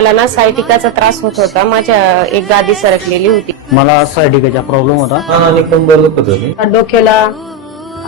मला ना सायटिकाचा त्रास होत होता. माझ्या एक गादी सरकलेली होती. मला सायटिकाचा प्रॉब्लेम होता. आणि कंबर दुखत होती. डोक्याला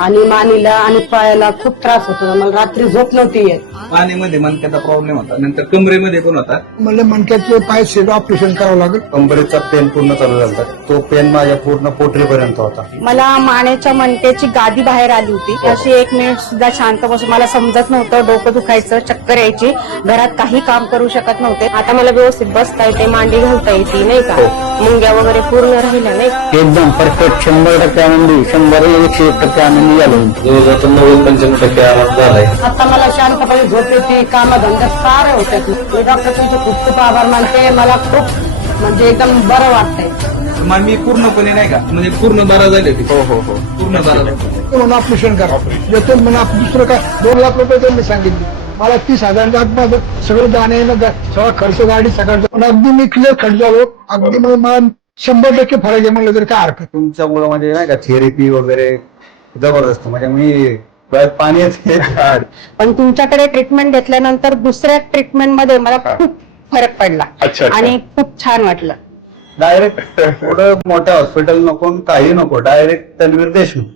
आणि मानेला आणि पायाला खूप त्रास होतो. मला रात्री झोप नव्हती येत. पाण्यामध्ये मणक्याचा प्रॉब्लेम होता, नंतर कमरेमध्ये पण होता. मला मणक्याचे पाय सेट ऑपरेशन करावं लागेल. कंबरेचा पेन पूर्ण चालू झाला. तो पेन माझ्या पूर्ण पोटरीपर्यंत होता. मला मानेच्या मणक्याची गादी बाहेर आली होती. अशी 1 मिनिट सुद्धा शांत बसून मला समजत नव्हतं. डोकं दुखायचं, चक्कर यायची, घरात काही काम करू शकत नव्हते. आता मला व्यवस्थित बसता येते, मांडी घालता येते, नाही का, मुंग्या वगैरे पूर्ण राहिल्या नाही. एकदम परफेक्ट 100% आनंदी, 101% आनंदी झालो. जवळजवळ 90-95% आराम झालाय. आता मला शांतपणे झोप येते. कामधंदा सारे होते. मी डॉक्टर तुमचे खूप खूप आभार मानते. मला खूप म्हणजे एकदम बरं वाटतंय. मग मी पूर्णपणे नाही का, म्हणजे पूर्ण बरा झाले होते. हो पूर्ण बरा झाले. म्हणून ऑपरेशन करा. येतो म्हणून दुसरं काय 2 लाख रुपये त्यांनी सांगितले. मला 30,000 माझं सगळं जाणं येणं सगळा खर्च गाडी सकाळचा. पण अगदी मी क्लिअर खर्च झालो. अगदी मग मला 100% फरक आहे म्हणलं तरी काय हरकत. तुमच्यामुळे म्हणजे नाही का थेरपी वगैरे जबरदस्त. म्हणजे मी पाणी येते. पण तुमच्याकडे ट्रीटमेंट घेतल्यानंतर दुसऱ्या ट्रीटमेंट मध्ये मला खूप फरक पडला आणि खूप छान वाटलं. डायरेक्ट पुढं मोठ्या हॉस्पिटल नको, काही नको, डायरेक्ट तन्वीर देशमुख.